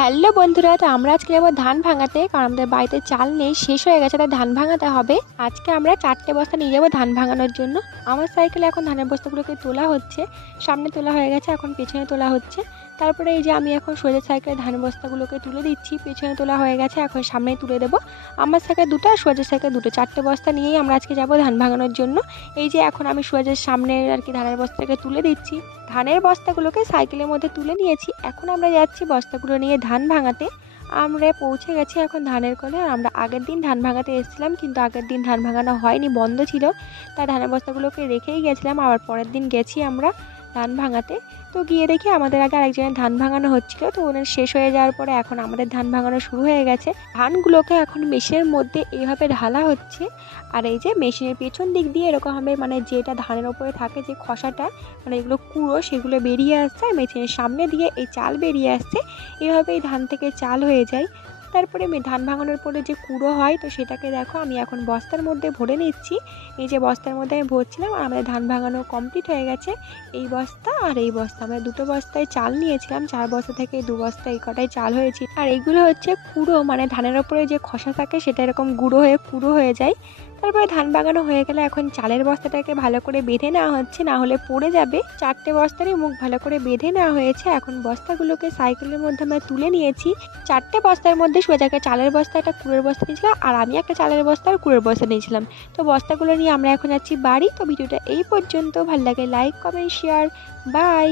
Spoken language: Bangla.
হ্যালো বন্ধুরা, তো আমরা আজকে যাবো ধান ভাঙাতে, কারণ আমাদের বাড়িতে চাল নেই, শেষ হয়ে গেছে, তাই ধান ভাঙাতে হবে। আজকে আমরা 4টে বস্তা নিয়ে যাবো ধান ভাঙানোর জন্য। আমার সাইকেলে এখন ধানের বস্তাগুলোকে তোলা হচ্ছে, সামনে তোলা হয়ে গেছে, এখন পেছনে তোলা হচ্ছে। তারপরে এই যে আমি এখন সোজা সাইকেলে ধান বস্তাগুলোকে তুলে দিচ্ছি, পেছনে তোলা হয়ে গেছে, এখন সামনেই তুলে দেবো। আমার সাইকেল দুটো আর সোজা সাইকেল দুটো, 4টে বস্তা নিয়েই আমরা আজকে যাবো ধান ভাঙানোর জন্য। এই যে এখন আমি সোজার সামনে আর কি ধানের বস্তাকে তুলে দিচ্ছি, ধানের বস্তাগুলোকে সাইকেলের মধ্যে তুলে নিয়েছি। এখন আমরা যাচ্ছি বস্তাগুলো নিয়ে ধান ভাঙাতে। আমরা পৌঁছে গেছি এখন ধানের কলে। আর আমরা আগের দিন ধান ভাঙাতে এসেছিলাম, কিন্তু আগের দিন ধান ভাঙানো হয়নি, বন্ধ ছিল, তাই ধানের বস্তাগুলোকে রেখেই গেছিলাম। আবার পরের দিন গেছি আমরা ধান ভাঙাতে। তো গিয়ে দেখি আমাদের আগে আরেকজনের ধান ভাঙানো হচ্ছিল, তো ওনার শেষ হয়ে যাওয়ার পরে এখন আমাদের ধান ভাঙানো শুরু হয়ে গেছে। ধানগুলোকে এখন মেশিনের মধ্যে এইভাবে ঢালা হচ্ছে। আর এই যে মেশিনের পেছন দিক দিয়ে এরকমভাবে, মানে যেটা ধানের ওপরে থাকে যে খোসাটা, মানে এগুলো কুড়ো, সেগুলো বেরিয়ে আসছে, আর মেশিনের সামনে দিয়ে এই চাল বেরিয়ে আসছে। এভাবেই ধান থেকে চাল হয়ে যায়। তারপরে ধান ভাঙানোর পরে যে কুড়ো হয়, তো সেটাকে দেখো আমি এখন বস্তার মধ্যে ভরে নিচ্ছি। এই যে বস্তার মধ্যে আমি ভরছিলাম, আর আমাদের ধান ভাঙানো কমপ্লিট হয়ে গেছে। এই বস্তা আর এই বস্তা, আমরা দুটো বস্তায় চাল নিয়েছিলাম, 4 বস্তা থেকে 2 বস্তা এই কটাই চাল হয়েছে। আর এইগুলো হচ্ছে কুড়ো, মানে ধানের ওপরে যে খোসা থাকে সেটা এরকম গুঁড়ো হয়ে কুড়ো হয়ে যায়। তারপরে ধান ভাঙানো হয়ে গেলে এখন চালের বস্তাটাকে ভালো করে বেঁধে নেওয়া হচ্ছে, না হলে পড়ে যাবে। 4টে বস্তারই মুখ ভালো করে বেঁধে নেওয়া হয়েছে। এখন বস্তাগুলোকে সাইকেলের মধ্যে আমরা তুলে নিয়েছি। 4টে বস্তার মধ্যে সোজাকে চালের বস্তা, একটা কুড়ের বস্তা নিয়েছিলাম, আর আমি একটা চালের বস্তা আর কুড়ের বস্তা নিয়েছিলাম। তো বস্তাগুলো নিয়ে আমরা এখন যাচ্ছি বাড়ি। তো ভিডিওটা এই পর্যন্ত, ভালো লাগে লাইক, কমেন্ট, শেয়ার, বাই।